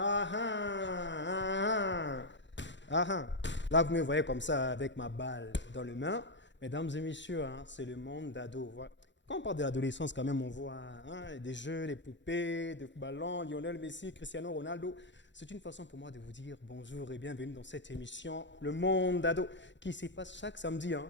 Ah, ah, ah, ah. Là, vous me voyez comme ça avec ma balle dans le main. Mesdames et messieurs, hein, c'est le monde d'ado. Voilà. Quand on parle de l'adolescence, quand même, on voit des jeux, des poupées, des ballons, Lionel Messi, Cristiano Ronaldo. C'est une façon pour moi de vous dire bonjour et bienvenue dans cette émission, Le Monde d'ado, qui se passe chaque samedi à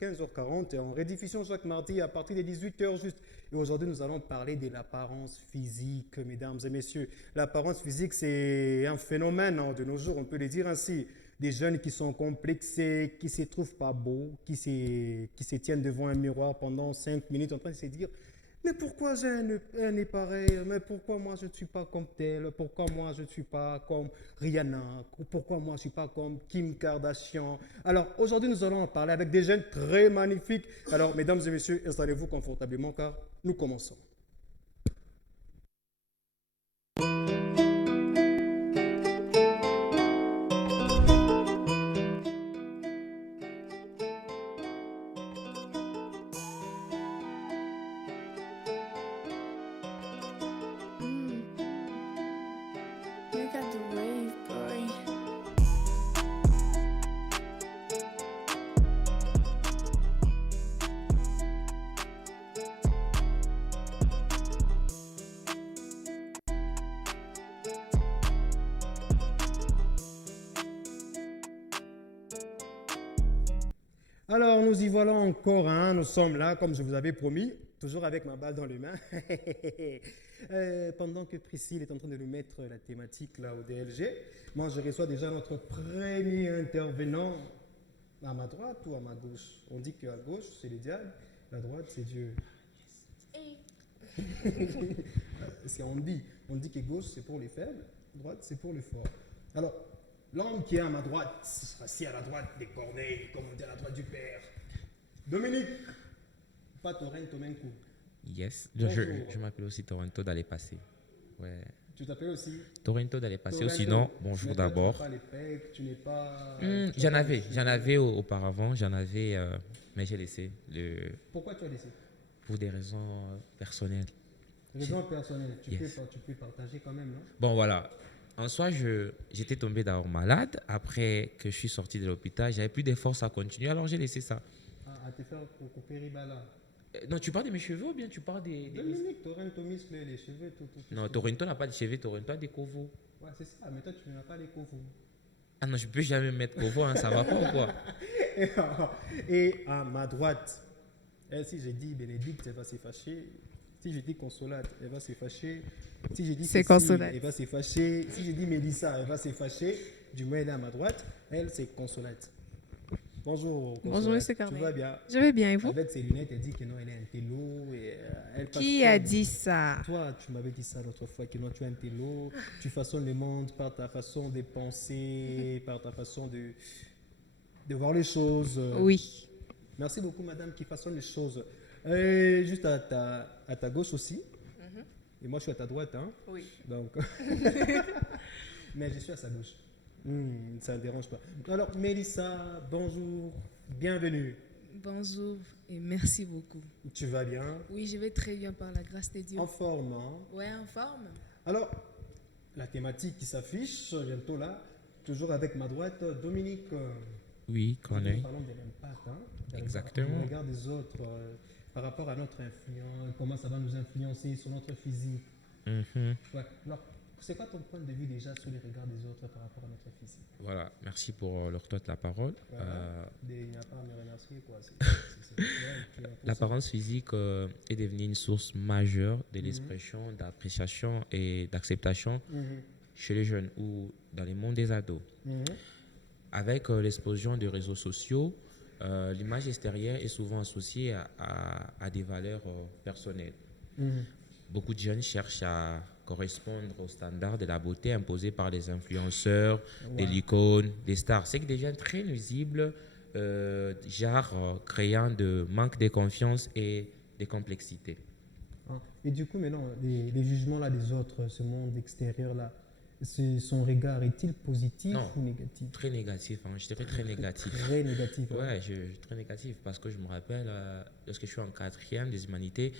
15h40 et en rediffusion chaque mardi à partir de 18h juste. Et aujourd'hui, nous allons parler de l'apparence physique, mesdames et messieurs. L'apparence physique, c'est un phénomène de nos jours, on peut le dire ainsi. Des jeunes qui sont complexés, qui ne se trouvent pas beaux, qui se tiennent devant un miroir pendant 5 minutes en train de se dire mais pourquoi j'ai un nez pareil? Mais pourquoi moi je ne suis pas comme tel? Pourquoi moi je ne suis pas comme Rihanna? Pourquoi moi je ne suis pas comme Kim Kardashian? Alors aujourd'hui nous allons en parler avec des jeunes très magnifiques. Alors mesdames et messieurs, installez-vous confortablement car nous commençons. Mm, you got the wave, boy. Alors nous y voilà encore, hein. Nous sommes là comme je vous avais promis, toujours avec ma balle dans les mains. Pendant que Priscille est en train de nous mettre la thématique là au DLG, moi je reçois déjà notre premier intervenant à ma droite ou à ma gauche. On dit qu'à gauche c'est le diable, à droite c'est Dieu. C'est on dit que gauche c'est pour les faibles, droite c'est pour les forts. Alors l'homme qui est à ma droite, assis à la droite des corneilles, comme on dit à la droite du père. Dominique, pas Torrent Tomenkou. Yes, Bonjour. je m'appelle aussi Toronto d'aller passer. Ouais. Tu t'appelles aussi Toronto d'aller passer. Ou Toronto. sinon, bonjour Mais toi, d'abord. Tu n'as pas les pecs, tu n'es pas. J'en avais auparavant, mais j'ai laissé Pourquoi tu as laissé pour des raisons personnelles. Raison personnelle. Yes. Tu peux partager quand même, non Bon, voilà. En soi, j'étais tombé d'abord malade. Après que je suis sorti de l'hôpital, j'avais plus de force à continuer, alors j'ai laissé ça. À te faire couper Ribala. Non, tu parles de mes cheveux ou bien tu parles des... Dominique, Torrent, muscle, les cheveux, tout. Non, Toronto n'a pas de cheveux, Toronto a des covos. Ouais, c'est ça, mais toi, tu n'as pas les covos. Ah non, je peux jamais mettre covo, hein, ça va pas ou quoi? Et à ma droite, si je dis Bénédicte, elle va se fâcher. Si je dis Consolate, elle va se fâcher. Si je dis C'est Cécile, Consolate. elle va se fâcher. Si je dis Mélissa, elle va se fâcher. Du moins, elle est à ma droite. Elle, c'est Consolate. Bonjour, Consolate. Bonjour, monsieur Tu Carnet. vas bien? Je vais bien, et vous? Avec ses lunettes, elle dit que non, elle est un télo. Et, elle Qui façonne- a dit ça? Toi, tu m'avais dit ça l'autre fois, que non, tu es un télo. Tu façonnes le monde par ta façon de penser, par ta façon de voir les choses. Oui. Merci beaucoup, madame, qui façonne les choses. Juste à ta gauche aussi. Et moi, je suis à ta droite. Hein? Oui. Donc, mais je suis à sa gauche. Ça ne dérange pas. Alors, Mélissa, bonjour. Bienvenue. Bonjour et merci beaucoup. Tu vas bien? Oui, je vais très bien par la grâce de Dieu. En forme, hein? Ouais, en forme. Alors, la thématique qui s'affiche bientôt là, toujours avec ma droite, Dominique. Oui, Nous Corneille. parlons de l'impact, hein, Exactement. le regard des autres par rapport à notre influence, comment ça va nous influencer sur notre physique. Mhm. Ouais. Alors, c'est quoi ton point de vue déjà sur les regards des autres par rapport à notre physique? Voilà, merci pour leur toit de la parole. Voilà. Il n'y a pas à me remercier, quoi. Ouais, tu es là pour ça. L'apparence physique est devenue une source majeure de l'expression, d'appréciation et d'acceptation Mhm. chez les jeunes ou dans le monde des ados. Mhm. Avec l'explosion des réseaux sociaux, l'image extérieure est souvent associée à des valeurs personnelles. Mhm. Beaucoup de jeunes cherchent à correspondre aux standards de la beauté imposés par les influenceurs, des Ouais. icônes, des stars. C'est que devient très nuisible, créant de manque de confiance et de complexité. Ah. Et du coup, maintenant, les jugements là, des autres, ce monde extérieur là, son regard est-il positif Non. ou négatif? Très négatif, hein, je dirais très négatif. Très négatif. Hein. Ouais, très négatif parce que je me rappelle, lorsque je suis en quatrième des humanités,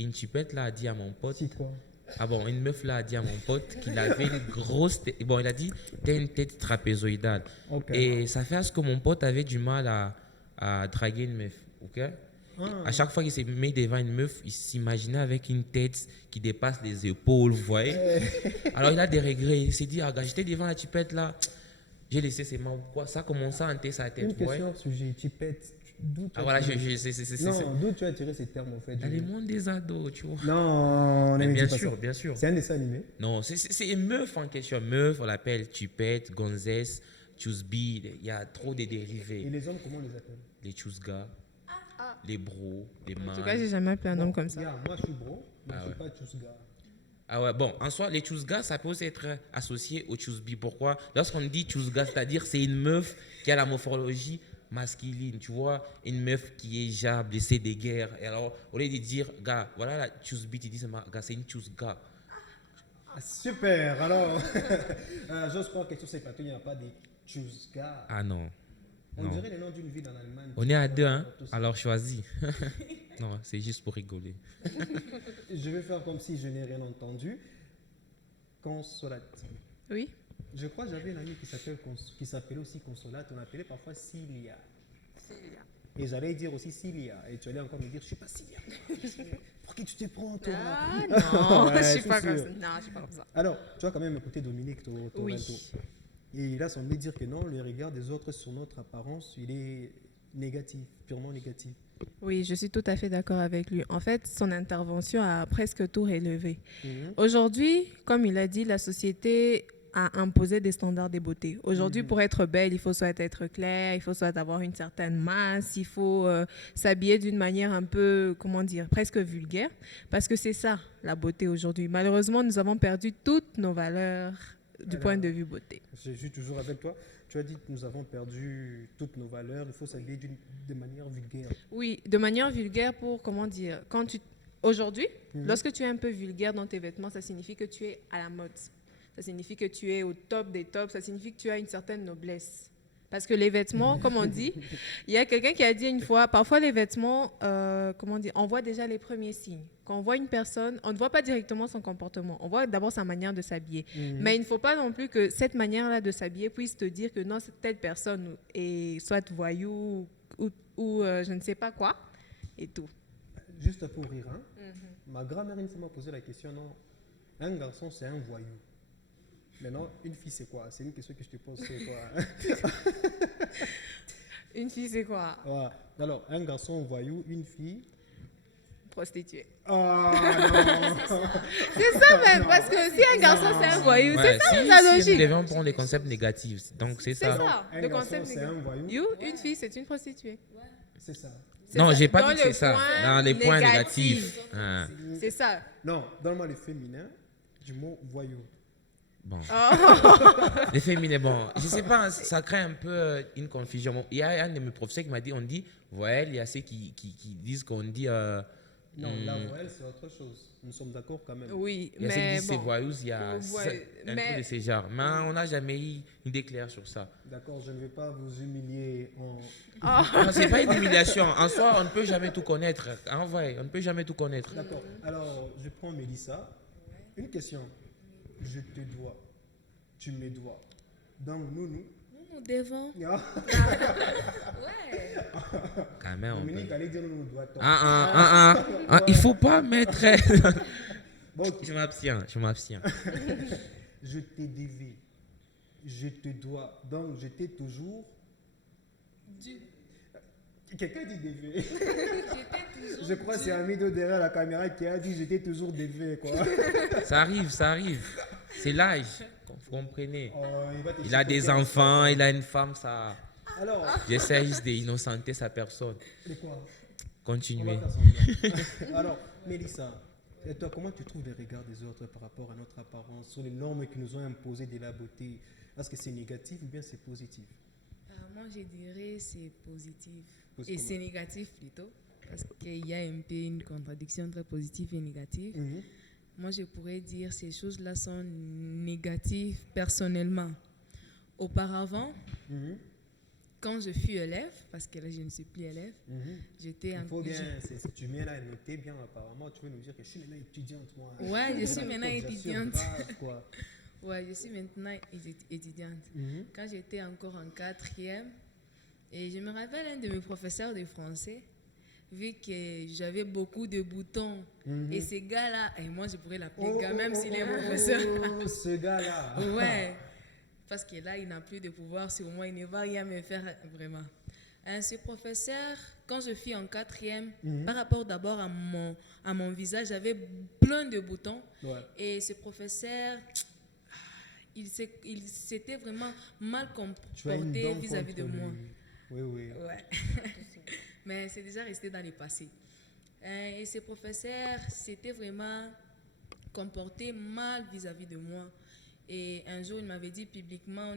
Intipet là a dit à mon pote, C'est quoi? Ah bon, une meuf là a dit à mon pote qu'il avait une grosse tête. Bon, il a dit, t'as une tête trapézoïdale. Ok. Et ça fait à ce que mon pote avait du mal à draguer une meuf. Ok? À chaque fois qu'il s'est mis devant une meuf, il s'imaginait avec une tête qui dépasse les épaules, vous voyez. Alors il a des regrets. Il s'est dit, ah, gars, j'étais devant la tipette là, j'ai laissé ses mains. Pourquoi ça commence à hanter sa tête, Une vous voyez. question au sujet, tu pètes. D'où tu Ah as voilà, tiré- c'est Non, d'où tu as tiré ces termes en fait? dans le monde des ados, tu vois. Non, Mais ne me bien dis pas sûr, ça. bien sûr. C'est un dessin animé. Non, c'est une meuf en question. Meuf, on l'appelle Tupette, Gonzès, Chusby. Il y a trop de Et dérivés. les hommes, comment on les appelle? Les Chusga, les bros, les En tout cas, j'ai man. jamais appelé un homme comme ça. Regarde, moi je suis bro, mais Ah je suis ouais. pas Tchousga. Ah ouais, bon, en soi, les Chusga, ça peut aussi être associé au Chusby. Pourquoi? Lorsqu'on dit Chusga, c'est-à-dire c'est une meuf qui a la morphologie masculine, tu vois, une meuf qui est déjà blessée des guerres. Et alors, au lieu de dire, gars, voilà la Chusby, tu dis, gars, c'est une Chusga. Ah, super, alors, j'ose croire que sur ces plateaux, il n'y a pas de Tchousga. Ah non, On non. dirait le nom d'une ville en Allemagne. On est à deux, hein? Tout ça. Alors choisis. Non, c'est juste pour rigoler. Je vais faire comme si je n'ai rien entendu. Consolate. Oui. Je crois que j'avais une amie qui s'appelait aussi Consolate. On l'appelait parfois Cilia. Et j'allais dire aussi Cilia. Et tu allais encore me dire, je suis pas Cilia. Pour qui tu te prends, toi? Ah non, Ouais, je suis c'est pas comme sûr. ça. Non, je suis pas comme ça. Alors, tu vas quand même écouter Dominique Toronto. Oui. Et il a semblé dire que non, le regard des autres sur notre apparence, il est négatif, purement négatif. Oui, je suis tout à fait d'accord avec lui. En fait, son intervention a presque tout relevé. Mhm. Aujourd'hui, comme il a dit, la société a imposé des standards de beauté. Aujourd'hui, pour être belle, il faut soit être clair, il faut soit avoir une certaine masse, il faut s'habiller d'une manière un peu, comment dire, presque vulgaire, parce que c'est ça, la beauté aujourd'hui. Malheureusement, nous avons perdu toutes nos valeurs du point de vue beauté. Je suis toujours avec toi. Tu as dit que nous avons perdu toutes nos valeurs, il faut s'habiller de manière vulgaire. Oui, de manière vulgaire pour, comment dire, quand tu... Aujourd'hui, Mhm. lorsque tu es un peu vulgaire dans tes vêtements, ça signifie que tu es à la mode. Ça signifie que tu es au top des tops. Ça signifie que tu as une certaine noblesse. Parce que les vêtements, comme on dit, il y a quelqu'un qui a dit une fois, parfois les vêtements, comment dire, on voit déjà les premiers signes. Quand on voit une personne, on ne voit pas directement son comportement. On voit d'abord sa manière de s'habiller. Mais il ne faut pas non plus que cette manière-là de s'habiller puisse te dire que non, telle personne est soit voyou ou je ne sais pas quoi et tout. Juste pour rire, hein? Ma grand-mère une fois m'a posé la question, non, un garçon c'est un voyou. Maintenant, une fille c'est quoi? C'est une question que je te pose, c'est quoi? Une fille, c'est quoi? Ouais. Alors, un garçon voyou, une fille. Prostituée. Ah non! C'est ça même, parce que si un garçon c'est un voyou, Ouais, c'est ça si, la si logique. nous devions prendre des concepts négatifs. Donc c'est C'est ça. ça, Un le garçon concept c'est un voyou. You, une fille, c'est une prostituée. C'est ça. C'est Non, ça. j'ai pas Dans dit que c'est le ça. point Dans les points négatif. négatifs. Ah, C'est ça. Non, donne-moi le féminin du mot voyou. bon. Oh. Les féminins, bon, je sais pas, ça crée un peu une confusion. Bon, il y a un de mes professeurs qui m'a dit, on dit voyelle, il y a ceux qui disent qu'on dit... Non, la voyelle c'est autre chose. Nous sommes d'accord quand même. Oui, il y a ceux qui mais disent c'est bon. voyous, il y a Ouais, un mais- truc de ces genres. Mais on n'a jamais eu une idée claire sur ça. D'accord, je ne vais pas vous humilier en. Oh. Non, c'est pas une humiliation. En soi, on ne peut jamais tout connaître. En vrai, on ne peut jamais tout connaître. D'accord. Alors, je prends Mélissa. Une question. Je te dois. Tu me dois. Donc, nous. Nous devons. Ah, Ouais. Quand même, on peut. Dominique allait dire nous doit. Il faut pas mettre... Bon, ok. Je m'abstiens, je m'abstiens. Je t'ai dévié. Je te dois. Donc, je t'ai toujours. Quelqu'un dit dévié. Je crois que c'est un vidéo derrière la caméra qui a dit j'étais toujours dévié, quoi. Ça arrive. C'est l'âge, vous comprenez. Oh, va te Il a chicoter. des enfants, il a une femme, ça... Alors, J'essaie juste d'innocenter sa personne. c'est quoi? On Continuez. va faire semblant. Alors, Mélissa, et toi, comment tu trouves les regards des autres par rapport à notre apparence, sur les normes qui nous ont imposées de la beauté? Est-ce que c'est négatif ou bien c'est positif? Moi, je dirais c'est positif. Positif. Et c'est négatif plutôt. Parce qu'il y a un peu une contradiction entre positif et négatif. Mhm. Moi, je pourrais dire ces choses-là sont négatives personnellement. Auparavant, Mhm. quand je fus élève, parce que là, je ne suis plus élève, j'étais Il en... faut bien, si tu mets là et noter bien, apparemment, tu veux nous dire que je suis maintenant étudiante, moi. Ouais, je suis maintenant J'assure étudiante. grave, quoi. Ouais, je suis maintenant étudiante. Quand j'étais encore en 4e, et je me rappelle un de mes professeurs de français, vu que j'avais beaucoup de boutons. Et ce gars-là, et moi je pourrais l'appeler gars, même s'il est professeur. Oh, ce gars-là. Ouais, parce que là, il n'a plus de pouvoir sur moi, il ne va rien me faire vraiment. Ce professeur, quand je fus en 4e, par rapport d'abord à mon visage, j'avais plein de boutons. Ouais. Et ce professeur, il s'était vraiment mal Tu as une comporté dent vis-à-vis de contre moi. lui. Oui. Ouais. Mais c'est déjà resté dans le passé. Et ce professeur s'était vraiment comporté mal vis-à-vis de moi. Et un jour, il m'avait dit publiquement,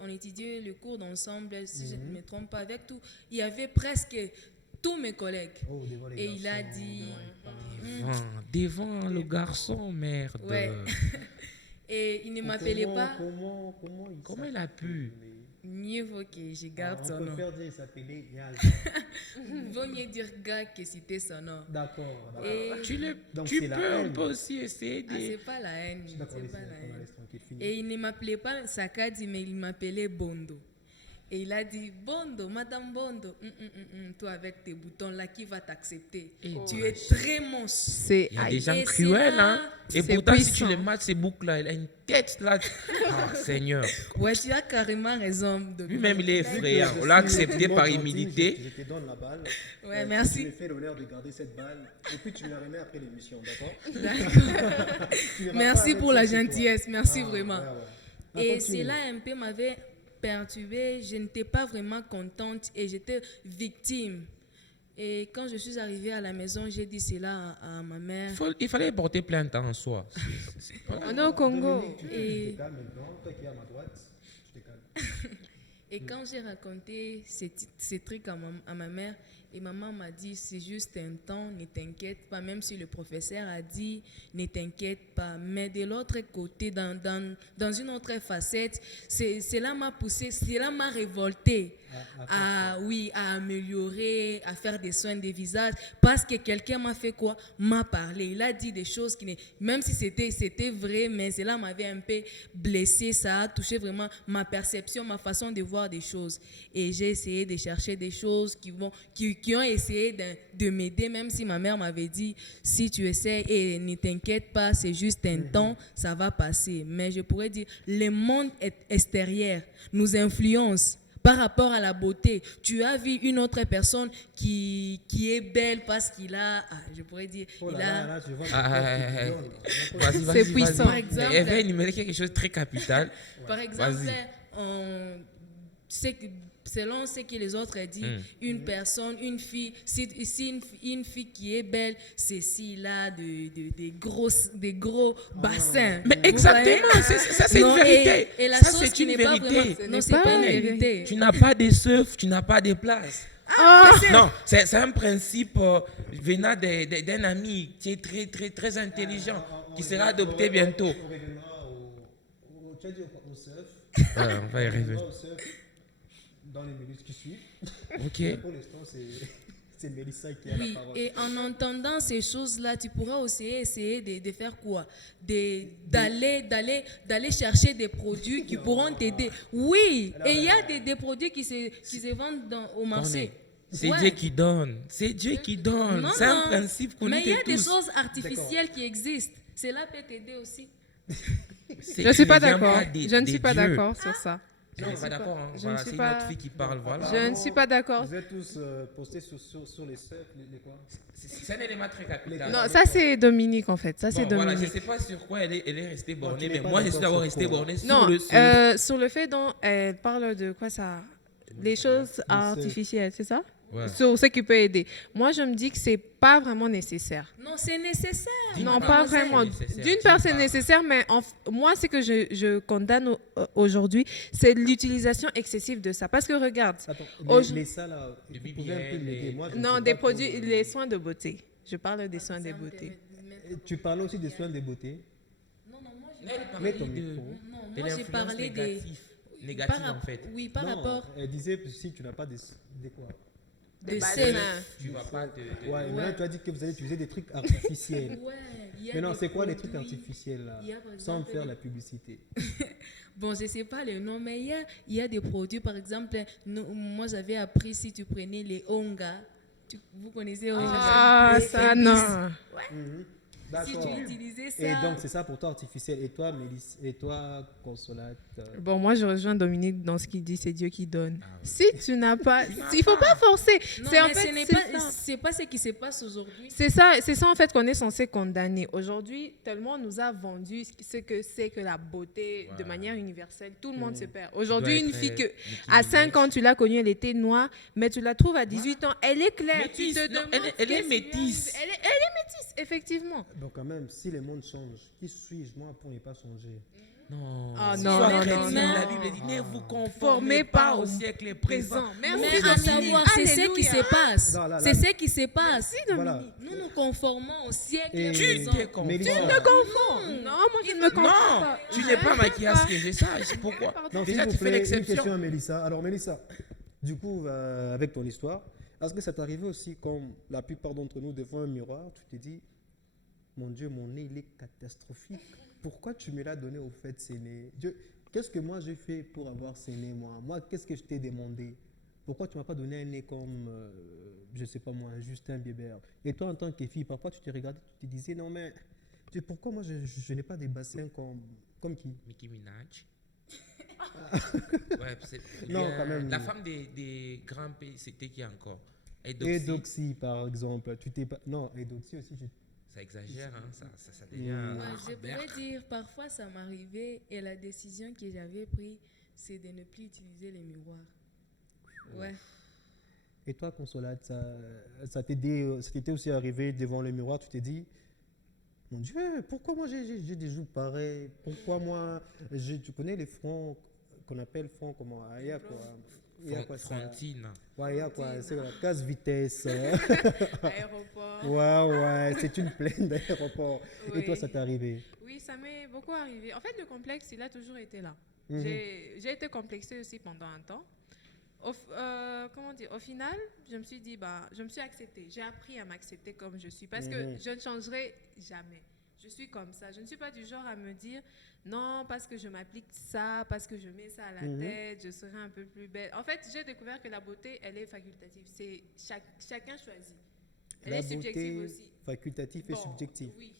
on étudiait le cours d'ensemble, si je ne me trompe pas, avec tout. Il y avait presque tous mes collègues. Oh, devant les Et il a garçons, dit... Devant le garçon, merde. Ouais. Et il ne m'appelait pas. Comment il a pu? Mieux vaut que je garde On son nom. préfère dire il s'appelait Yalva. Vaut mieux dire gars que citer son nom. D'accord. Et Donc, Tu c'est la peux un haine. peu aussi essayer de... c'est pas la haine. D'accord, C'est pas laisse, la on haine. laisse tranquille, fini. Et il ne m'appelait pas Sakadi, mais il m'appelait Bondo. Et il a dit, Bondo, Madame Bondo, toi avec tes boutons là, qui va t'accepter? Tu es très monstre. C'est Il y a des gens Et cruels, c'est là- hein. Et c'est pourtant, si tu puissant. les mates, ces boucles-là, il a une tête là. Ah, Seigneur. Ouais, tu as carrément raison. Lui-même, il est Vu que effrayant. je On l'a suis accepté une par bonne humilité. gentille, je te donne la balle. Ouais, merci. Tu me fais l'honneur de garder cette balle et puis tu me la remets après l'émission, d'accord? D'accord. Tu iras Merci pas avec pour ça la chez toi. gentillesse. Merci Ah, vraiment. ouais. Et Continue. cela un peu m'avait perturbée. Je n'étais pas vraiment contente et j'étais victime. Et quand je suis arrivée à la maison, j'ai dit cela à ma mère. Il fallait porter plainte en soi. Voilà. On est au Congo. Dominique, tu Et- te calmes maintenant. Toi qui es à ma droite, tu te calmes. Et quand j'ai raconté ces trucs à ma mère, et maman m'a dit, c'est juste un temps, ne t'inquiète pas, même si le professeur a dit, ne t'inquiète pas. Mais de l'autre côté, dans une autre facette, cela m'a poussé, cela m'a révolté à améliorer, à faire des soins des visages, parce que quelqu'un m'a fait quoi? M'a parlé. Il a dit des choses qui, même si c'était vrai, mais cela m'avait un peu blessé, ça a touché vraiment ma perception, ma façon de voir des choses. Et j'ai essayé de chercher des choses qui ont essayé de m'aider, même si ma mère m'avait dit, si tu essaies et ne t'inquiète pas, c'est juste un temps, ça va passer. Mais je pourrais dire, le monde extérieur nous influence par rapport à la beauté. Tu as vu une autre personne qui est belle parce qu'il a, je pourrais dire, Oh il là a... là, je vois Ah, que Vas-y. puissant. Par exemple- Elle va énumérer quelque chose de très capital. Par exemple, Vas-y. selon ce que les autres disent, une personne, une fille, si une fille qui est belle, c'est s'il a des gros bassins. Mais Vous exactement, voyez? ça c'est une Non, vérité. Et la Ça chose c'est qui une n'est pas vérité. vraiment- Ce Non, n'est c'est pas pas une une vérité. Tu n'as pas de seufs, tu n'as pas de place. Non, c'est un principe venant d'un ami qui est très, très, très intelligent, qui sera adopté bientôt. On reviendra tu as dit au surf. Ouais, on va y On arriver. reviendra au surf dans les minutes qui suivent. Ok. Mais pour l'instant, c'est Mélissa qui a la Oui, parole. et en entendant ces choses-là, tu pourras aussi essayer de faire quoi? D'aller chercher des produits qui pourront t'aider. Oui, et il y a des produits qui se vendent au marché. C'est Ouais. Dieu qui donne. C'est Dieu qui donne. Non, C'est un non. principe qu'on Mais il y a dit des tous. choses artificielles qui existent. Cela peut t'aider aussi. Je ne suis pas d'accord. Je ne suis pas d'accord sur ça. Je ne suis pas d'accord. hein. je ne Voilà, suis c'est pas- une autre fille qui parle. Voilà. Je ne suis pas d'accord. Vous êtes tous postés sur les surfs, les quoi? C'est un élément très capital. Non, ça c'est Dominique en fait. Ça c'est Bon, voilà, je ne Dominique. sais pas sur quoi elle est restée bornée, tu n'es mais pas moi je suis d'accord d'abord sur resté quoi? borné sur Non, le surf. sur le fait dont elle parle de quoi ça? Les choses artificielles, c'est ça? Ouais. Sur ce qui peut aider. Moi, je me dis que c'est pas vraiment nécessaire. Non, c'est nécessaire. Non, part, pas c'est vraiment. nécessaire. D'une D'une part, c'est part. nécessaire, mais moi, ce que je condamne aujourd'hui, c'est l'utilisation excessive de ça. Parce que regarde, Attends, les ça là, Les vous pouvez un peu BBL, m'aider. Moi, je ne non, sais des pas trop produits, de- les soins de beauté. Je parle des soins de beauté. Tu parles aussi des soins de beauté. Non, moi, Elle parlait Mets ton de- micro. non, de moi j'ai l'influence parlé des... négative. Négative, en fait. Oui, par Non, rapport elle disait que si tu n'as pas de quoi. Des de balles sel. de main. Tu vas pas te... Ouais, maintenant Ouais. tu as dit que vous allez utiliser des trucs artificiels. Ouais, il y a Mais non, des c'est quoi les trucs produits. artificiels là? Il y a, par Sans me exemple, faire des- la publicité. Bon, je ne sais pas le nom, mais il y a des produits, par exemple, moi j'avais appris si tu prenais les onga, vous connaissez onga? Ah, Les ça, épices. non. Mhm. Si D'accord. tu utilisais ça, Et donc c'est ça pour toi artificiel. Et toi, Mélisse, et toi, Consolate Bon, moi, je rejoins Dominique dans ce qu'il dit, c'est Dieu qui donne. Ah ouais. Si tu n'as pas... Il faut pas forcer. non, C'est en mais fait, ce n'est c'est pas, ça. c'est pas ce qui se passe aujourd'hui. C'est ça en fait qu'on est censé condamner. Aujourd'hui, tellement on nous a vendu ce que c'est que la beauté de Ouais. manière universelle. Tout le monde se perd. Aujourd'hui, dois une être, fille que Nicki à Minaj. 5 ans, tu l'as connue, elle était noire, mais tu la trouves à 18 ans, elle est claire. Métisse, Tu te non, demandes elle est qu'est-ce qui lui est métisse. arrivé. Elle est métisse, effectivement. Donc quand même, si le monde change, qui suis-je moi pour ne pas changer? Non. Ah, Si non, sois non, chrétien, non, la non. Bible dit, ne vous Formez conformez pas pas au au siècle présent. présent. Merci, Mais à Dominique. savoir, c'est ce qui Alléluia. se passe. Non, là, C'est là. ce qui se passe. Voilà. Nous nous conformons au siècle Et- présent. Tu te conformes. Mélissa, Confonds. Non, moi je ne me confonds Non, pas. tu n'es pas maquillage que j'ai ça. C'est Pardon. pourquoi. non, Déjà, s'il tu vous fais plaît, une question l'exception. à Mélissa. Alors Mélissa, du coup, avec ton histoire, est-ce que ça t'est arrivé aussi comme la plupart d'entre nous devant un miroir, tu te dis, mon Dieu, mon nez, il est catastrophique. Pourquoi tu me l'as donné au fait ces nez? Dieu, qu'est-ce que moi j'ai fait pour avoir ces nez, moi? Moi, qu'est-ce que je t'ai demandé? Pourquoi tu m'as pas donné un nez comme, je sais pas moi, Justin Bieber? Et toi, en tant que fille, parfois tu te regardais, tu te disais, non mais, Dieu, pourquoi moi je n'ai pas des bassins comme qui? Nicki Minaj. Ouais, Non, quand même. La femme des grands pays, c'était qui encore? Edoxy, par exemple. Tu t'es pas... Non, Edoxy aussi, Ça exagère, hein, ça devient. Mm. Ouais, je Robert. pourrais dire, parfois ça m'arrivait et la décision que j'avais prise, c'est de ne plus utiliser les miroirs. Ouais. Et toi, Consolate, ça t'était aussi arrivé devant le miroir, tu t'es dit, mon Dieu, pourquoi moi j'ai des joues pareilles? Pourquoi moi, tu connais les fronts qu'on appelle fronts, comment? Il y a quoi? Il y a quoi ça? Frontine. Ouais, il y a quoi? C'est la casse-vitesse. Aéroport. Ouais, c'est une plaine d'aéroport. Et Oui. toi, ça t'est arrivé? Oui, ça m'est beaucoup arrivé. En fait, le complexe, il a toujours été là. Mhm. J'ai été complexée aussi pendant un temps. Comment dire, au final, je me suis dit, je me suis acceptée. J'ai appris à m'accepter comme je suis parce que Mhm. je ne changerai jamais. Je suis comme ça. Je ne suis pas du genre à me dire, non, parce que je m'applique ça, parce que je mets ça à la Mhm. tête, je serai un peu plus belle. En fait, j'ai découvert que la beauté, elle est facultative. C'est chacun choisit. Elle La est subjective beauté aussi. facultatif et Bon, subjectif. Oui,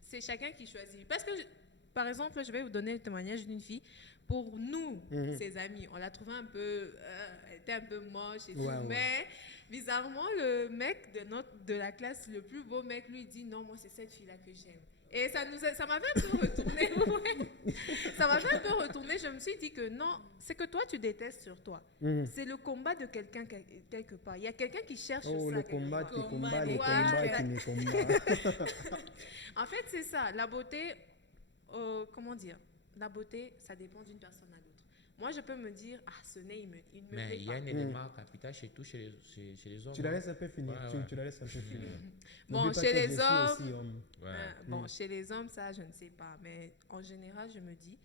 c'est chacun qui choisit. Parce que, par exemple, je vais vous donner le témoignage d'une fille. Pour nous, Mhm. ses amis, on l'a trouvée un peu, elle était un peu moche et tout. Ouais, ouais. Mais bizarrement, le mec de la classe, le plus beau mec, lui dit non, moi c'est cette fille-là que j'aime. Et ça m'avait un peu retourné. Ouais. Ça m'avait un peu retourné. Je me suis dit que non, c'est que toi tu détestes sur toi. Mhm. C'est le combat de quelqu'un quelque part. Il y a quelqu'un qui cherche Oh, ça. le quelque combat part. qui combat, les Ouais. combats qui me combattent. En fait, c'est ça. La beauté, comment dire? La beauté, ça dépend d'une personne à l'autre. Moi, je peux me dire, ce nez, il me Mais plaît il y pas. a un élément capital chez les hommes. Tu la hein. laisses un peu finir. Ouais, tu, ouais. tu la laisses un peu finir. Bon, N'oublie pas chez que les je suis hommes, aussi homme. Ouais. Bon, chez les hommes, ça, je ne sais pas. Mais en général, je me dis,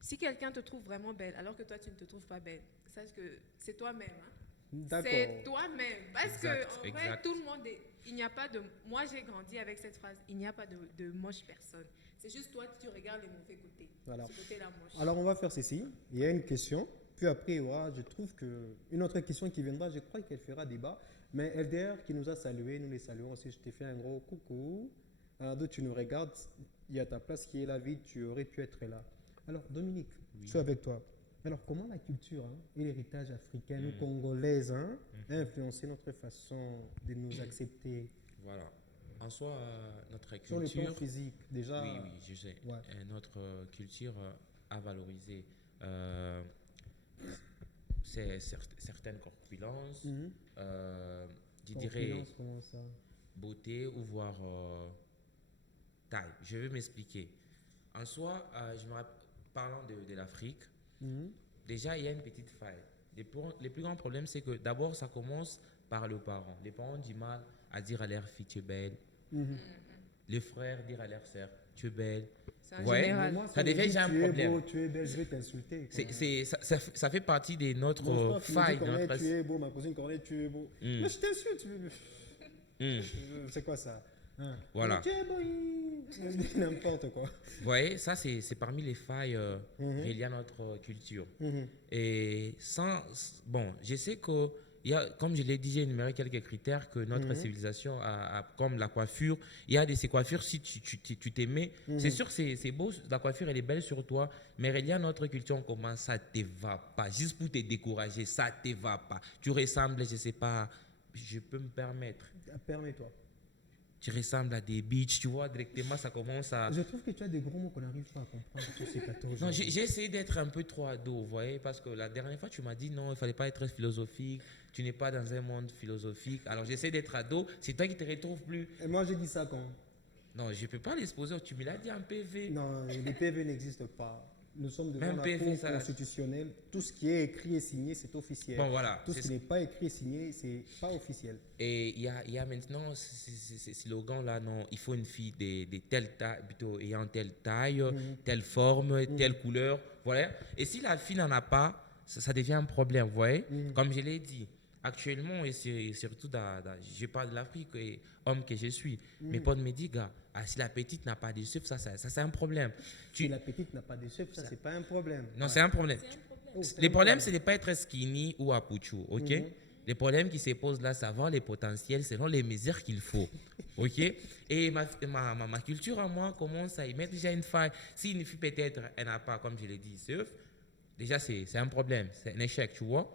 si quelqu'un te trouve vraiment belle, alors que toi, tu ne te trouves pas belle, sache que c'est toi-même. Hein. D'accord. C'est toi-même. Parce Exact, que, en vrai, exact. tout le monde est. Il n'y a pas de. Moi, j'ai grandi avec cette phrase il n'y a pas de moche personne. C'est juste toi, tu regardes les mauvais côtés. Voilà. Ce côté-là moche. Alors, on va faire ceci. Il y a une question. Puis après, je trouve qu'une autre question qui viendra, je crois qu'elle fera débat. Mais LDR qui nous a salués, nous les saluons aussi. Je t'ai fait un gros coucou. Alors, d'où tu nous regardes, il y a ta place qui est là vide, tu aurais pu être là. Alors, Dominique, je suis avec toi. Alors, comment la culture et l'héritage africain ou congolaise a influencé notre façon de nous accepter Voilà. En soi, notre sur le plan culture. physique? Déjà, Oui, je sais. Ouais. Notre culture a valorisé certaines corpulences, Mhm. je dirais Corpulence, comment ça? beauté ou voire taille. Je vais m'expliquer. En soi, parlant de l'Afrique, Mhm. déjà il y a une petite faille. Les plus grands problèmes, c'est que d'abord, ça commence par le parent. Les parents ont du mal à dire à leur fille tu es belle. Mhm. Les frères dire à leur sœur tu es belle. C'est en Ouais. général. Moi, si Ça on me devient dit, déjà un tu es problème. beau, tu es belle, je vais t'insulter. Quoi. Ça fait partie de notre Mon frère qui me dit, faille. de Corneille, notre... tu es beau, ma cousine Corneille, tu es beau. Mais je t'insulte. C'est quoi ça? Hein? Voilà. Tu es beau, n'importe quoi. Vous voyez, ça, c'est parmi les failles reliées à notre culture. Et bon, je sais que, comme je l'ai dit, j'ai énuméré quelques critères que notre civilisation a, comme la coiffure. Il y a ces coiffures, si tu t'aimais, c'est sûr que c'est beau, la coiffure, elle est belle sur toi, mais reliée à notre culture, on commence, ça ne te va pas. Juste pour te décourager, ça ne te va pas. Tu ressembles, je ne sais pas, je peux me permettre. Permets-toi. Tu ressembles à des bitches, tu vois, directement, ça commence à... Je trouve que tu as des gros mots qu'on n'arrive pas à comprendre sur ces 14 Non, j'ai essayé d'être un peu trop ado, vous voyez, parce que la dernière fois, tu m'as dit non, il ne fallait pas être philosophique, tu n'es pas dans un monde philosophique. Alors, j'essaie d'être ado, c'est toi qui te retrouves plus. Et moi, j'ai dit ça quand? Non, je ne peux pas l'exposer, tu me l'as dit en PV. Non, les PV n'existent pas. Nous sommes devant Même la PV, Cour ça- constitutionnelle. Tout ce qui est écrit et signé, c'est officiel. Bon, voilà. Tout ce qui n'est pas écrit et signé, c'est pas officiel. Et il y a maintenant ces slogans-là, non, il faut une fille de telle taille, plutôt ayant telle taille, telle forme, telle couleur, voilà. Et si la fille n'en a pas, ça devient un problème, vous voyez. Comme je l'ai dit, actuellement, et c'est surtout, je parle de l'Afrique, et homme que je suis, mes potes me disent, gars, si la petite n'a pas de sucre, ça c'est un problème. Si la petite n'a pas de chef, ça, c'est pas un problème. Non, c'est un problème. Oh, c'est Le un problème, c'est de ne pas être skinny ou à pouchou, ok? Le problème qui se pose là, c'est avoir les potentiels selon les mesures qu'il faut, ok? Et ma culture à moi commence à y mettre déjà une faille. Si une fille peut-être, elle n'a pas, comme je l'ai dit, surf, déjà c'est un problème, c'est un échec, tu vois?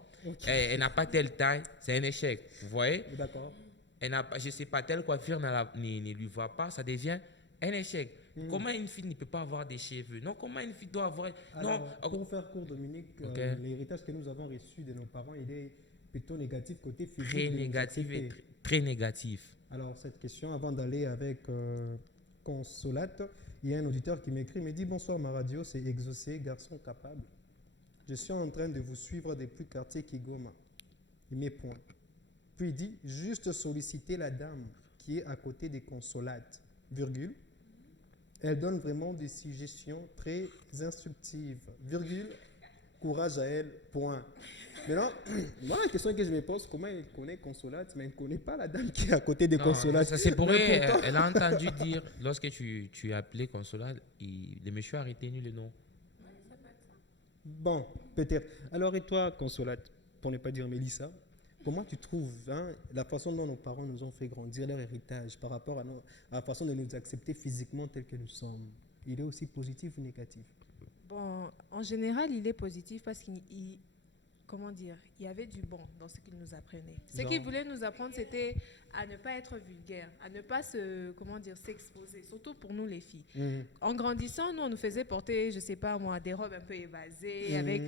Elle n'a pas telle taille, c'est un échec, vous voyez? D'accord. Elle n'a pas, je sais pas, telle coiffure ne lui va pas, ça devient un échec. Comment une fille ne peut pas avoir des cheveux? Non, comment une fille doit avoir... Alors, non, pour faire court, Dominique, Ok. l'héritage que nous avons reçu de nos parents, il est plutôt négatif côté physique. très de nous négatif et accepter. très négatif. Alors, cette question, avant d'aller avec Consolate, il y a un auditeur qui m'écrit, me dit bonsoir, ma radio, c'est Exaucé, garçon capable. Je suis en train de vous suivre depuis quartier Kigoma. Il met point. Puis il dit juste solliciter la dame qui est à côté des Consolates, virgule. Elle donne vraiment des suggestions très instructives, virgule. Courage à elle, point. Maintenant, moi, la question que je me pose, comment elle connaît Consolate, mais elle ne connaît pas la dame qui est à côté des Non, Consolates. ça c'est pour Mais elle. pourtant- Elle a entendu dire, lorsque tu as appelé Consolat, le monsieur a retenu le nom. Bon, peut-être. Alors, et toi, Consolate, pour ne pas dire Mélissa, comment tu trouves la façon dont nos parents nous ont fait grandir, leur héritage, par rapport à la façon de nous accepter physiquement tels que nous sommes? Il est aussi positif ou négatif? Bon, en général, il est positif parce comment dire, il y avait du bon dans ce qu'il nous apprenait. Ce Genre? qu'il voulait nous apprendre, c'était à ne pas être vulgaire, à ne pas s'exposer, surtout pour nous les filles. En grandissant, nous, on nous faisait porter, je sais pas moi, des robes un peu évasées, avec,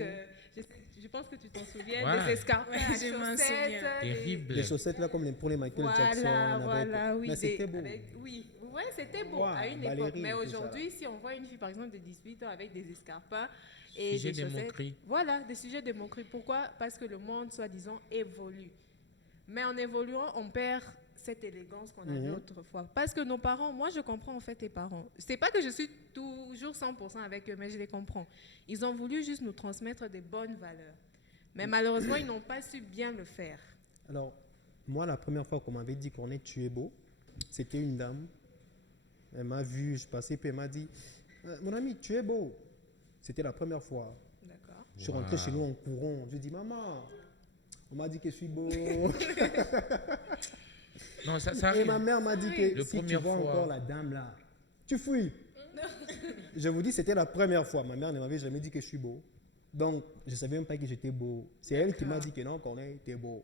je pense que tu t'en souviens, Ouais. des escarpins à Je m'en chaussettes. souviens. Terrible. Les chaussettes là, comme pour les Michael Jackson. Voilà, oui. Mais c'était beau. Oui, ouais, c'était beau Ouais, à une ballerine, époque. Mais tout ça, aujourd'hui, si on voit une fille, par exemple, de 18 ans avec des escarpins et Sujet des de chaussettes. moquerie. Voilà, des sujets de moquerie. Pourquoi? Parce que le monde, soi-disant, évolue. Mais en évoluant, on perd cette élégance qu'on avait autrefois. Parce que nos parents, moi je comprends en fait tes parents. C'est pas que je suis toujours 100% avec eux, mais je les comprends. Ils ont voulu juste nous transmettre des bonnes valeurs. Mais malheureusement, ils n'ont pas su bien le faire. Alors, moi, la première fois qu'on m'avait dit qu'on est tu es beau, c'était une dame. Elle m'a vu, je passais, puis elle m'a dit mon ami, tu es beau. C'était la première fois. D'accord. Je suis rentré chez nous en courant. Je dis maman, on m'a dit que je suis beau. Non, ça Et arrive. ma mère m'a dit que Le si tu première vois fois. encore la dame là, tu fouilles. Je vous dis, c'était la première fois. Ma mère ne m'avait jamais dit que je suis beau. Donc, je ne savais même pas que j'étais beau. C'est elle qui m'a dit que non, qu'on était beau.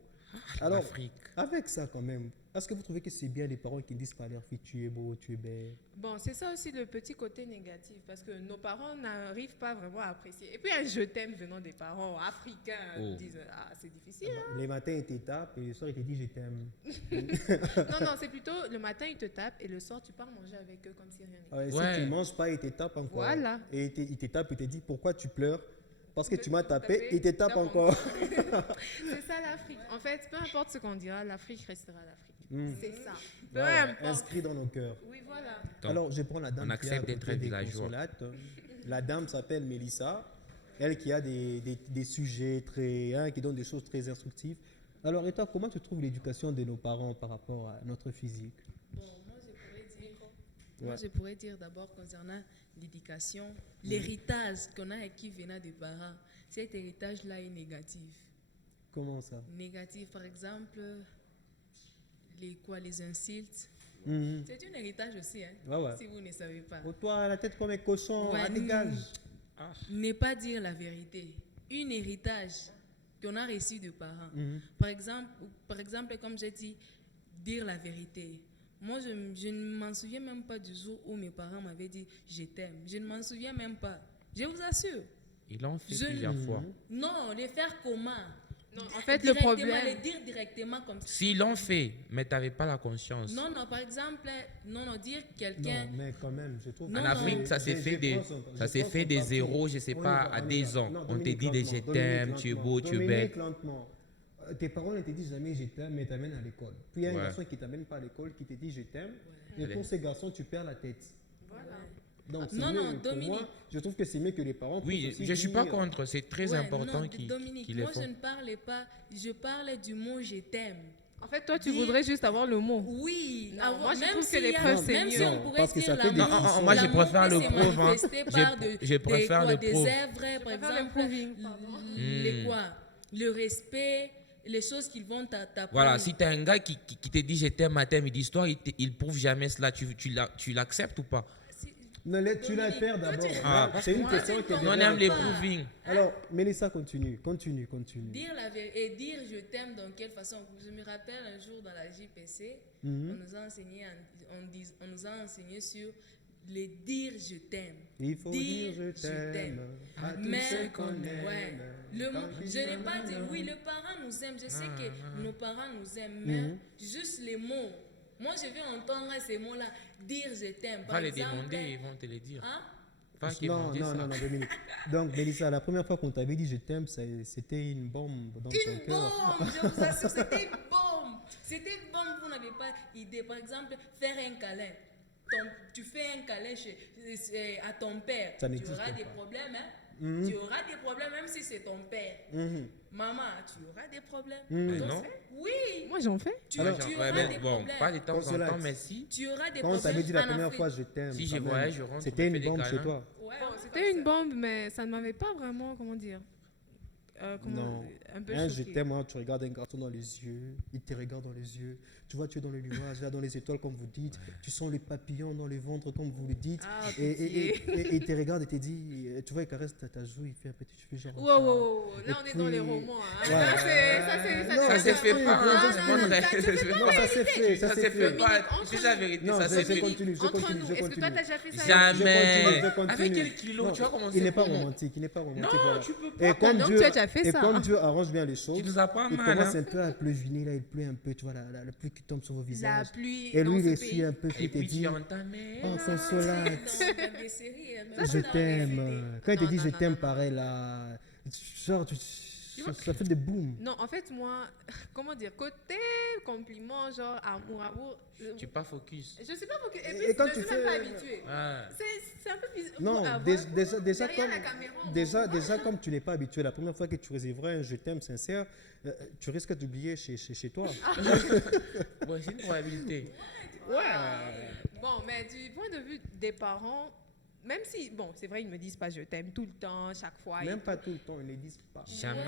Alors, L'Afrique. avec ça quand même, est-ce que vous trouvez que c'est bien les parents qui disent pas à leur fille tu es beau, tu es belle? Bon, c'est ça aussi le petit côté négatif, parce que nos parents n'arrivent pas vraiment à apprécier. Et puis un je t'aime venant des parents africains disent ah c'est difficile. Hein? Les matins, ils te tapent et le soir, ils te disent je t'aime. Non, c'est plutôt le matin ils te tapent et le soir tu pars manger avec eux comme si rien n'était. Ouais, Ouais. Si tu ne manges pas, ils te tapent encore. Voilà. Et ils te tapent et te disent pourquoi tu pleures? parce que tu m'as T'as tapé, tapé, il te tape tape encore. C'est ça l'Afrique. En fait, peu importe ce qu'on dira, l'Afrique restera l'Afrique. Mm. C'est ça. Peu Voilà, importe. inscrit dans nos cœurs. Oui, voilà. Donc, Alors, je prends la dame on qui est accepte à d'être côté des villageois. consolates. La dame s'appelle Mélissa. Elle qui a des sujets très, hein, qui donne des choses très instructives. Alors, et toi, comment tu trouves l'éducation de nos parents par rapport à notre physique? Bon, moi, je pourrais dire d'abord concernant l'éducation, l'héritage qu'on a acquis venant des parents. Cet héritage-là est négatif. Comment ça? Négatif, par exemple, les insultes. Mhm. C'est un héritage aussi, hein, Ouais, ouais. si vous ne savez pas. Oh, toi, la tête comme un cochon, Ouais, à dégage. Ne pas dire la vérité. Un héritage qu'on a reçu de parents. Mhm. Par exemple, comme j'ai dit, dire la vérité. Moi, je ne m'en souviens même pas du jour où mes parents m'avaient dit « je t'aime ». Je ne m'en souviens même pas. Je vous assure. Ils l'ont fait Je- plusieurs fois. Non, le faire comment? Non, en fait, le Directement, problème. le dire directement comme ça. S'ils l'ont fait, mais tu n'avais pas la conscience. Non, par exemple, dire Non, quelqu'un... mais quand même, je trouve. Non, En non. Afrique, ça s'est fait des zéros, je sais pas, à 10 ans. On te dit des je t'aime, tu es beau, tu es belle. Lentement. Tes parents ne te disent jamais je t'aime, mais t'amènent à l'école. Puis il y a un Ouais. garçon qui t'amène pas à l'école, qui te dit je t'aime. Et Allez. pour ces garçons, tu perds la tête. Voilà. Donc, c'est Non, mieux, non, pour Dominique. moi, je trouve que c'est mieux que les parents puissent Oui, aussi je ne suis pas dire- contre, c'est très Ouais, important non, qu'ils Dominique, le moi, je font. ne parlais pas... Je parlais du mot « je t'aime ». En fait, toi, tu Dire- voudrais juste avoir le mot. Oui, Non, moi, je même trouve que s'il les y a- preuves, c'est même mieux. si on Non, pourrait parce que dire ça fait des- l'amour, Non, moi, je l'amour préfère peut le se preuve, hein. manifester par Je préfère le des preuve. œuvres, par préfère le exemple, proving, pardon. les quoi, le respect, les choses qu'ils vont t'apprendre. Voilà, si tu as un gars qui te dit je t'aime à thème d'histoire, il prouve jamais cela, tu l'acceptes ou pas? Non, tu la Dominique, perds toi, d'abord. tu- Ah, C'est une moi, question tu qui est comprends On derrière aime le les pas. point. proving. Alors, Mélissa, continue. Dire la vérité et dire je t'aime dans quelle façon. Je me rappelle un jour dans la JPC, Mhm. on nous a enseigné, on nous a enseigné sur les dire je t'aime. Il faut dire je t'aime t'aime. à tous Mais, ceux qu'on aime. ouais, je n'ai pas dit, oui, le parent nous aime. Je sais que nos parents nous aiment, mais Mhm. juste les mots. Moi, je vais entendre ces mots-là, dire je t'aime. Par Va les exemple, demander, ils vont te le dire. hein? Pas qu'ils Non, vont dire ça. non, Dominique. Donc, Mélissa, la première fois qu'on t'avait dit je t'aime, c'était une bombe dans ton Une cœur. bombe, je vous assure, c'était une bombe. C'était une bombe, vous n'avez pas idée. Par exemple, faire un câlin. Tu fais un câlin à ton père, Ça tu n'existe auras pas. des problèmes. Hein? Mhm. Tu auras des problèmes même si c'est ton père. Mhm. Maman, tu auras des problèmes. Mhm. Non. Oui, Moi, j'en fais. tu, Alors, tu Ouais, auras mais des bon, problèmes. pas de temps en Consolate. temps, mais si. Tu auras des Quand on problèmes. t'avait dit la en première Afrique. fois je t'aime, Si quand je même, voyage, je rentre, c'était je une fais des bombe chez câlins. toi. Ouais, Bon, on fait c'était comme une ça. bombe, mais ça ne m'avait pas vraiment, comment dire, Non. un peu Un je choquée. t'aime, moi, tu regardes un garçon dans les yeux, il te regarde dans les yeux. Tu vois, tu es dans le nuage, là, dans les étoiles, comme vous dites. Tu sens les papillons dans le ventre, comme vous le dites. Ah, Et pitié. il te regarde et te dit, tu vois, il caresse ta joue, il fait un petit cheveu genre. Wow, ça. wow, wow. Là, on est dans les puis- romans. Hein. Ouais. Ça, Non, Ça c'est se fait oui, pas, oui, hein, oui, c'est oui. pas vrai. Non, ça s'est fait, Ça se fait fait. pas. Entre C'est la nous. vérité, Non, ça je se fait. continue, je Entre continue, nous, je est-ce que toi, continue. t'as déjà fait ça? Jamais. Je continue. Avec quel kilo, Non, tu vois comment il c'est n'est pas comment? romantique, il n'est pas romantique. Non, voilà. tu peux pas. Et comme donc Dieu, tu as déjà fait et ça, comme hein. Dieu arrange bien les choses, Tu nous apprends il mal. commence Hein. un peu à pleuviner, là, il pleut un peu, tu vois, la pluie qui tombe sur vos La visages. pluie Et dans lui, il ce essuie pays. un peu, puis Et il te puis dit, tu entends, mais. oh, C'est consolate, dans des séries, hein, même je dans les t'aime. séries. Quand il te Non, dit non, je non, t'aime, non. pareil, là, genre, ça fait des booms. Non, en fait, moi, comment dire, côté compliment, genre amour, Tu pas focus. je sais pas pourquoi. Et Et puis, quand je tu suis même fais- pas habituée. Ah. C'est un peu bizarre. Non, Pour avoir- déjà, derrière comme, la caméra, on voit. déjà, comme tu n'es pas habitué, la première fois que tu recevrais un je t'aime sincère, tu risques d'oublier chez toi. Bon, c'est une probabilité. Bon, mais du point de vue des parents, même si, bon, c'est vrai, ils me disent pas je t'aime tout le temps, chaque fois. Même pas tout le temps, ils ne le disent pas. Jamais.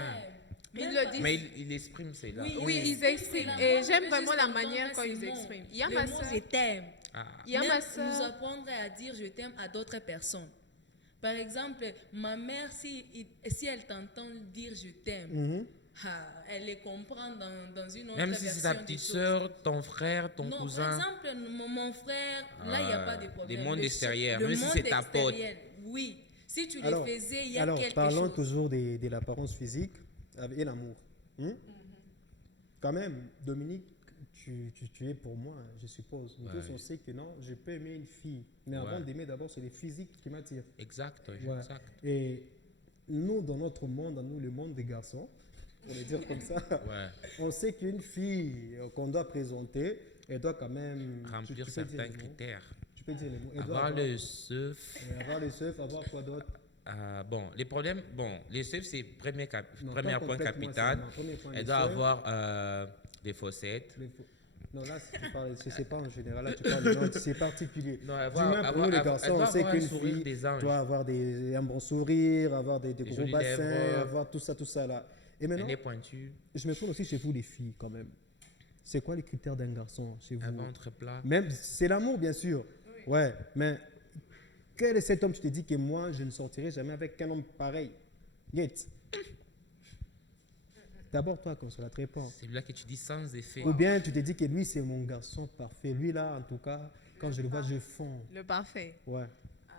Ils Même le pas. disent. Mais il exprime, c'est là. Oui, ils expriment. Mais Et moi, j'aime je veux vraiment juste la entendre manière quand ces ils mots. expriment. Il y a Le ma mot soeur. je t'aime. Ah. Il y a Même ma nous soeur. apprendre à dire je t'aime à d'autres personnes. Par exemple, ma mère, si elle t'entend dire je t'aime, Mhm. elle les comprend dans une autre Même si c'est ta version des petite choses. sœur, ton frère, ton Non, cousin. par exemple, mon frère, là, il n'y a pas de problème. Le monde extérieur, le même si monde c'est ta pote. extérieur, oui. Si tu Alors, le faisais, il y a alors quelque parlons chose. toujours de l'apparence physique et l'amour. Quand même, Dominique, tu es pour moi, je suppose. Nous Ouais. tous, on sait que non, je peux aimer une fille. Mais avant Ouais. d'aimer, d'abord, c'est le physique qui m'attire. Exact, Ouais. exact. Et nous, dans notre monde, dans nous, le monde des garçons, pour le dire comme ça, Ouais. on sait qu'une fille qu'on doit présenter, elle doit quand même Remplir tu peux dire certains les mots. critères. Tu peux dire les mots. Elle doit Avoir le seuf. avoir le seuf, avoir quoi d'autre? Bon, les problèmes, les seufs, c'est premier Non, premier toi, point complète-moi ça. capital. Non, premier point, Elle le doit seuf, avoir des fossettes. Non, là, si tu parles, c'est pas en général, là, tu parles de non, c'est particulier. Non, Du moins, pour nous, les garçons, on sait qu'une fille des anges. doit avoir un bon sourire, avoir des gros jolies bassins, lèvres. avoir tout ça là. Et Un maintenant, nez pointu, je me tourne aussi chez vous, les filles, quand même. C'est quoi les critères d'un garçon chez un vous? ventre plat. Même, c'est l'amour, bien sûr. Ouais, mais quel est cet homme, tu te dis que moi, je ne sortirai jamais avec un homme pareil? Yet. D'abord, toi, Consola, te réponds. C'est là que tu dis sans effet. Ou bien tu te dis que lui, c'est mon garçon parfait. Lui, là, en tout cas, quand je le vois, je fonds. Le parfait. Ouais. Ah,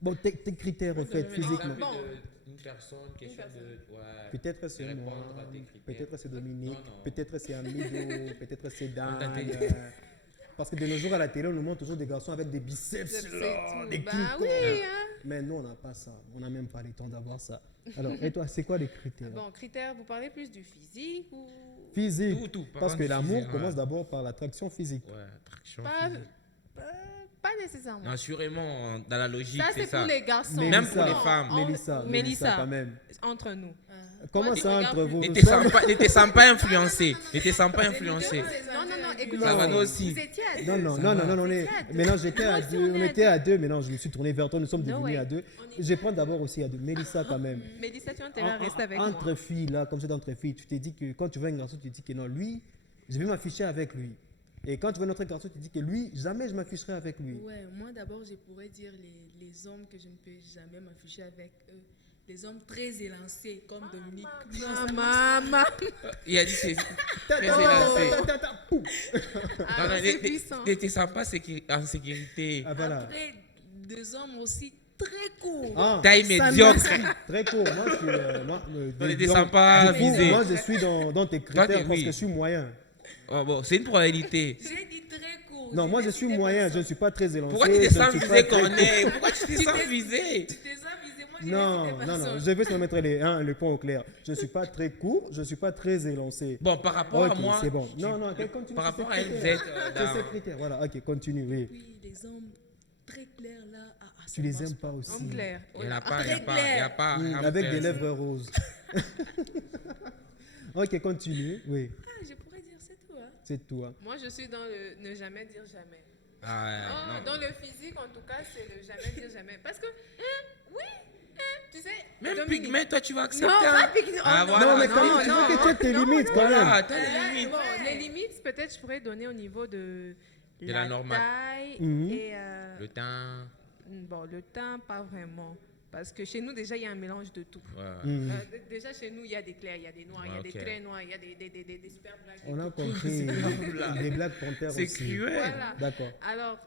Bon, tes critères, en fait, physiquement. bon. Une personne, quelque chose de. Ouais. Peut-être c'est répondre moi, à tes critères. peut-être c'est Dominique, Non, non. peut-être c'est Amido, peut-être c'est Dan. t'as dit. Parce que de nos jours à la télé, on nous montre toujours des garçons avec des biceps, c'est là, tout. des Bah clitons. oui, hein. Mais nous, on n'a pas ça. On n'a même pas le temps d'avoir ça. Alors, et toi, c'est quoi les critères? Bon, critères, vous parlez plus du physique ou Physique. Tout. Parce que l'amour physique, commence ouais. d'abord par l'attraction physique. Ouais, attraction. pas, physique. pas nécessairement. Non, assurément, dans la logique, Ça, c'est c'est ça. pour les garçons. Même pour Mélissa, les femmes. Mélissa, quand même. Entre nous. Comment Toi, tu ça regardes entre vous? Ne Nous te sommes- sens pas influencé. Ne te sens pas influencé. Non, écoutez. Ça va, nous aussi. Vous étiez à deux. Non, on est. Maintenant, j'étais à Moi aussi, deux. on On est à était à deux. Maintenant, je me suis tourné vers toi. Nous sommes No devenus way. à deux. Je prends d'abord aussi à deux. Mélissa, quand même. Mélissa, tu as intérêt à rester avec Entre moi. filles, là, comme c'est entre filles, tu t'es dit que quand tu vois un garçon, tu te dis que non, lui, je vais m'afficher avec lui. Et quand tu vois un autre garçon, tu te dis que lui, jamais je m'afficherai avec lui. Ouais, moi d'abord, je pourrais dire les hommes que je ne peux jamais m'afficher avec eux. Les hommes très élancés, comme Dominique. Maman. Il a dit c'est très Oh, élancé. pouf. Ah, Non, c'est puissant. ne te sens pas en sécurité. Ah, voilà. Après, des hommes aussi très courts. Ah, Taille ça médiocre. merci. Très court. Moi, je suis. On ne donc, descend pas du coup, visé. moi, je suis dans tes critères t'es- parce oui. que je suis moyen. Oh, bon, c'est une probabilité. J'ai dit très courts. Non, moi, je suis moyen. Je ne suis pas très élancé. Pourquoi tu te je ne sens suis visé, pas très- Corneille? Pourquoi tu te sens visé? Tu t'es avisé, moi j'ai Non, dit des non, personnes. je vais se mettre le point au clair. Je ne suis pas très court, je ne suis pas très élancé. Bon, par rapport à Ok, moi. c'est bon. tu- Non, continue. Par c'est rapport ces à LZ, critères. C'est ces critères. Voilà, ok, continue, oui. Oui, les hommes très clairs là. Tu les aimes pas aussi. Homme clair. il n'y en a pas, Très il n'y clair. a pas. Avec des lèvres roses. Ok, continue. Oui, Ah, je pourrais dire c'est tout. Hein. c'est toi. Moi, je suis dans le ne jamais dire jamais. Ah, non. Dans le physique, en tout cas, c'est le jamais dire jamais. Parce que, oui, tu sais, Même Dominique- Pygmée, toi, tu vas accepter. Non, hein? pas Pygmée. Ah, Oh, voilà. Non, mais quand même, tu non, veux que tu aies tes non, limites non, quand Voilà, même. t'as des limites. Bon, les limites, peut-être, je pourrais donner au niveau de la normale. taille Mhm. et Le teint. bon, le teint, pas vraiment. Parce que chez nous, déjà, il y a un mélange de tout. Ouais. Mhm. Déjà, chez nous, il y a des clairs, il y a des noirs, il y a des Ok. très noirs, il y a des super blacks. On a et tout. compris. Des blagues panthères C'est aussi. cruel. Voilà. D'accord. Alors,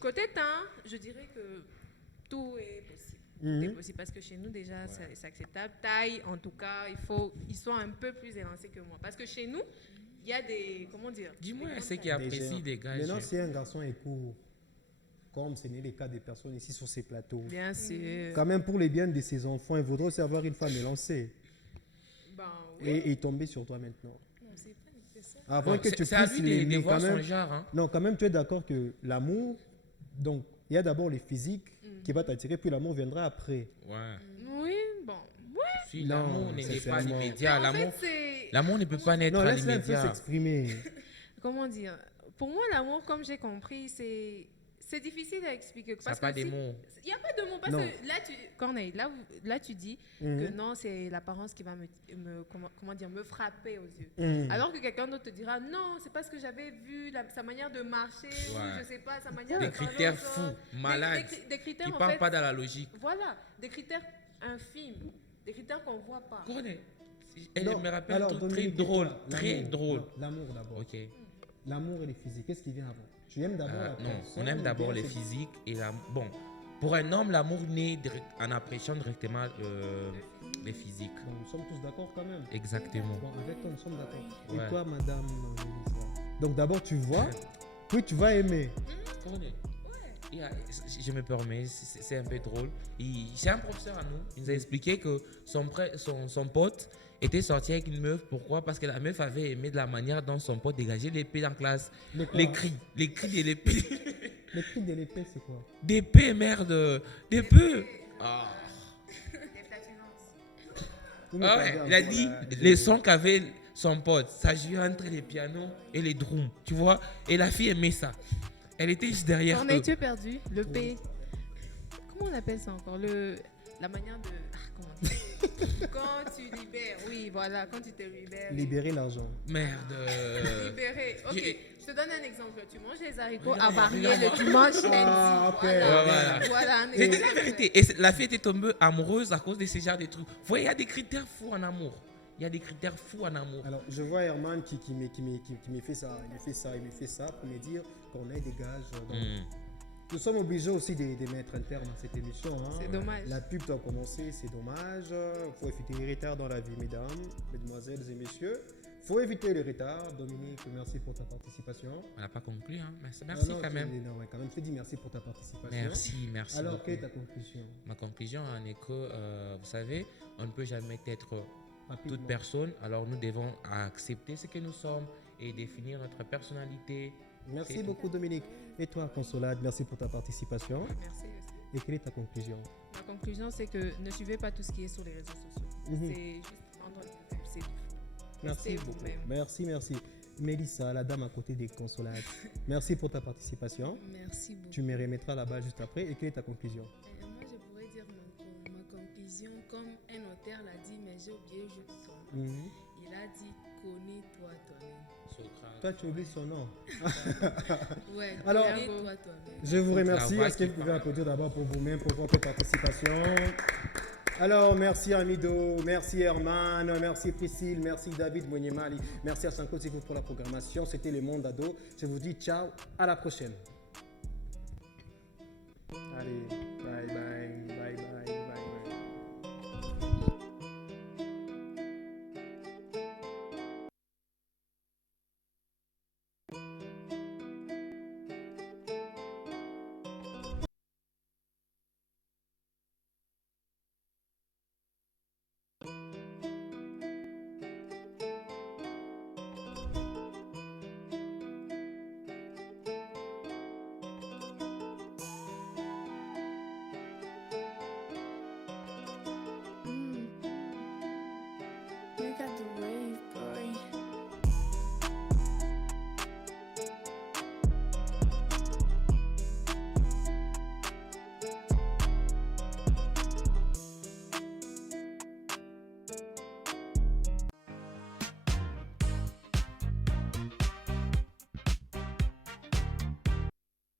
côté teint, je dirais que tout est possible. Mhm. Tout est possible parce que chez nous, déjà, c'est acceptable. Taille, en tout cas, ils sont un peu plus élancés que moi. Parce que chez nous, il y a des. Comment dire Dis-moi, des grandes c'est qui tailles. apprécie des gars. Maintenant, si un garçon est court, comme ce n'est le cas des personnes ici sur ces plateaux, Bien sûr. quand même pour les biens de ses enfants, il vaudrait aussi avoir une femme élancée Ben oui. et tomber sur toi maintenant. Non, c'est pas nécessaire. Avant Bon, que tu c'est à puisses lui de l'aimer voir quand son même. genre. Hein. Non, quand même, tu es d'accord que l'amour, donc il y a d'abord les physiques qui va t'attirer, puis l'amour viendra après. Ouais. Oui, bon. Ouais. Si Non, l'amour n'est pas sincèrement. l'immédiat, En fait, l'amour, c'est. l'amour ne peut pas naître Non, à laisse-la un peu l'immédiat. s'exprimer. Comment dire Pour moi, l'amour, comme j'ai compris, c'est difficile à expliquer. Ça n'a Parce pas que des si- mots. Il n'y a pas de mots. Parce Non. que là, Corneille, là, tu dis que Mhm. non, c'est l'apparence qui va comment dire, me frapper aux yeux. Mhm. Alors que quelqu'un d'autre te dira non, c'est parce que j'avais vu sa manière de marcher, ou Ouais. je sais pas, sa manière Des de parler critères aux fous, autres. malades, Des critères, qui ne en parlent fait, pas dans la logique. voilà, des critères infimes, des critères qu'on voit pas. Connais. Elle Non, me rappelle un alors, truc très Dominique, drôle, toi, très l'amour. drôle. Non, l'amour d'abord. Ok. L'amour et les physiques, qu'est-ce qui vient avant? Tu aimes d'abord la Non, personne on aime ou d'abord bien les c'est- physiques et la. Bon, pour un homme, l'amour naît en appréciant directement les physiques. Bon, nous sommes tous d'accord quand même. Exactement. Bon, avec toi, nous sommes d'accord. Ouais. Et toi, madame Mélissa? Donc d'abord, tu vois, puis tu vas aimer. Connais. Je me permets, c'est un peu drôle. C'est un professeur à nous. Il nous a expliqué que son pote était sorti avec une meuf. Pourquoi? Parce que la meuf avait aimé de la manière dont son pote dégageait l'épée en classe. Les cris de l'épée. Les cris de l'épée, c'est quoi? D'épée, merde. D'épée. Ah. Ouais, il a dit les sons qu'avait son pote, ça jouait entre les pianos et les drums, tu vois. Et la fille aimait ça. Elle était juste derrière eux. Tu es perdu. Le P. Comment on appelle ça encore? La manière de. Comment on dit? Quand tu libères. Oui, voilà, quand tu te libères. Libérer l'argent. Merde. Libérer. Ok, je te donne un exemple. Tu manges les haricots avariés le dimanche lundi. Voilà un C'était exemple. la vérité. Et la fille était tombée amoureuse à cause de ce genre de trucs. Vous voyez, il y a des critères fous en amour. Il y a des critères fous en amour. Alors, je vois Herman qui me fait ça. Il me fait ça pour me dire qu'on ait des gages. Nous sommes obligés aussi de mettre un terme à cette émission. Hein. C'est dommage. La pub doit commencer, c'est dommage. Il faut éviter les retards dans la vie, mesdames, mesdemoiselles et messieurs. Il faut éviter les retards. Dominique, merci pour ta participation. On n'a pas conclu, hein. Merci quand même. Non, quand même, je te dis merci pour ta participation. Merci. Alors, beaucoup. quelle est ta conclusion? Ma conclusion en écho, vous savez, on ne peut jamais être Rapidement. toute personne. Alors, nous devons accepter ce que nous sommes et définir notre personnalité. Merci beaucoup, Dominique. Et toi, Consolade, merci pour ta participation. Merci aussi. Et quelle est ta conclusion? Ma conclusion, c'est que ne suivez pas tout ce qui est sur les réseaux sociaux. C'est juste entendre, c'est tout. Merci Restez beaucoup. vous-même. Merci. Mélissa, la dame à côté des Consolades. Merci pour ta participation. Merci beaucoup. Tu me remettras là-bas juste après. Et quelle est ta conclusion? Moi, je pourrais dire ma conclusion, comme un auteur l'a dit, mais j'ai oublié juste son nom. Il a dit, connais-toi toi-même. Toi, tu oublies son nom. Ouais, Alors, connais-toi toi-même. Je vous remercie. Est-ce que vous pouvez applaudir d'abord pour vous-même, pour votre participation? Alors, merci Amido, merci Herman, merci Priscille, merci David Monyemali, merci à Sanko Tifo pour la programmation. C'était Le Monde Ado. Je vous dis ciao, à la prochaine. Allez.